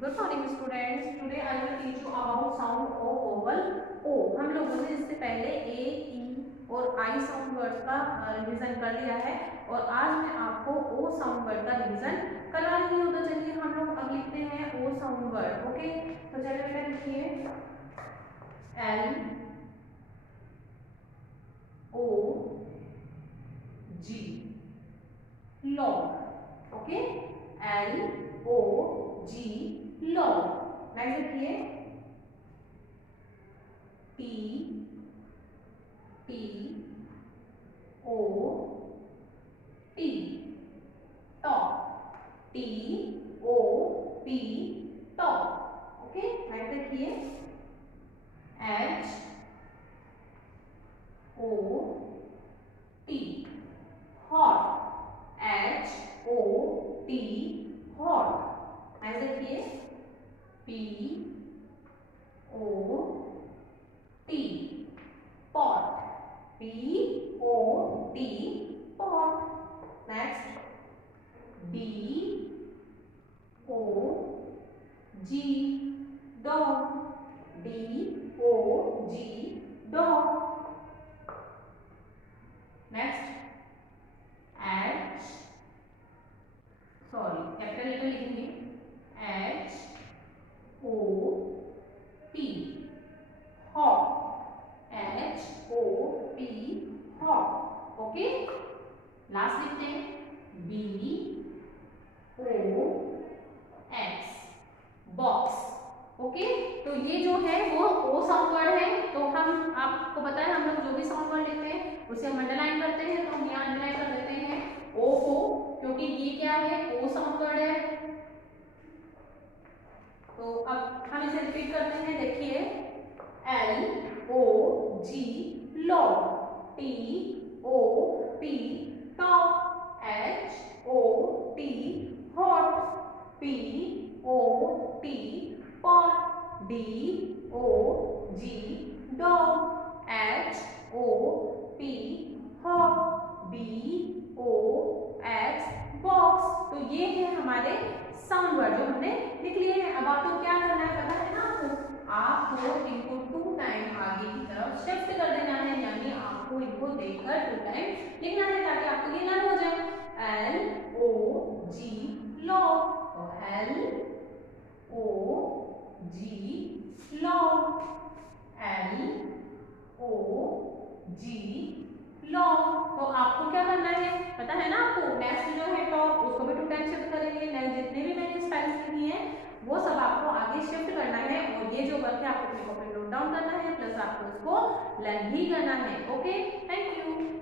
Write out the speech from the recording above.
Good morning students, today I will teach you about sound of vowel O. हम लोगों ने इससे पहले ए, ई और आई साउंड वर्ड्स का रिवीजन कर लिया है और आज मैं आपको ओ साउंड वर्ड का रिवीजन करवा रही हूँ। तो चलिए हम लोग अब लिखते हैं ओ साउंड वर्ड। ओके, तो चलिए बेटा लिखिए L O G, long. Okay, L O G, long. Next लिखिए T T O T, top. T O P, top. Okay, next लिखिए H O T, hot. H O T, hot. Next लिखिए P O T, pot. P O T, pot. Next D O G, dog. D O G, dog. Next H, sorry capital letter लिखेंगे, H O P, hot. H O P, hot. Okay, last लिखते हैं B O X, box. Okay, तो ये जो है वो ओ sound word है। तो हम आपको पता है हम लोग जो भी साउंड वर्ड लेते हैं उसे हम अंडरलाइन करते हैं। तो हम यहाँ अंडरलाइन कर देते हैं ओ को, क्योंकि ये क्या है, ओ साउंड वर्ड है। तो अब हम इसे रिपीट करते हैं, देखिए L O G, long. T O P, top. H O T, hot. P O T, pot. D O G, dog. H O P, hot. B O X, box. तो ये है हमारे साउंड वर्ड जो हमने लिख लिए हैं। अब आपको क्या करना है पता है ना आपको इनको 2 टाइम आगे की तरफ शिफ्ट कर देना है, यानी आपको इनको देखकर 2 टाइम लिखना है ताकि आपको ये लर्न हो जाए। L O G, long. तो L O G, long. L O G, long. तो आपको क्या करना है पता है ना आपको, नेक्स्ट जो है टॉप उसको भी 2 टाइम शिफ्ट करेंगे। नेक्स्ट जितने भी मैंने स्पेलिंग्स लिखी है वो सब आपको आगे शिफ्ट करना है और ये जो वर्क है आपको अपने कॉपी नोट डाउन करना है, प्लस आपको इसको लर्न भी करना है। Okay, thank you.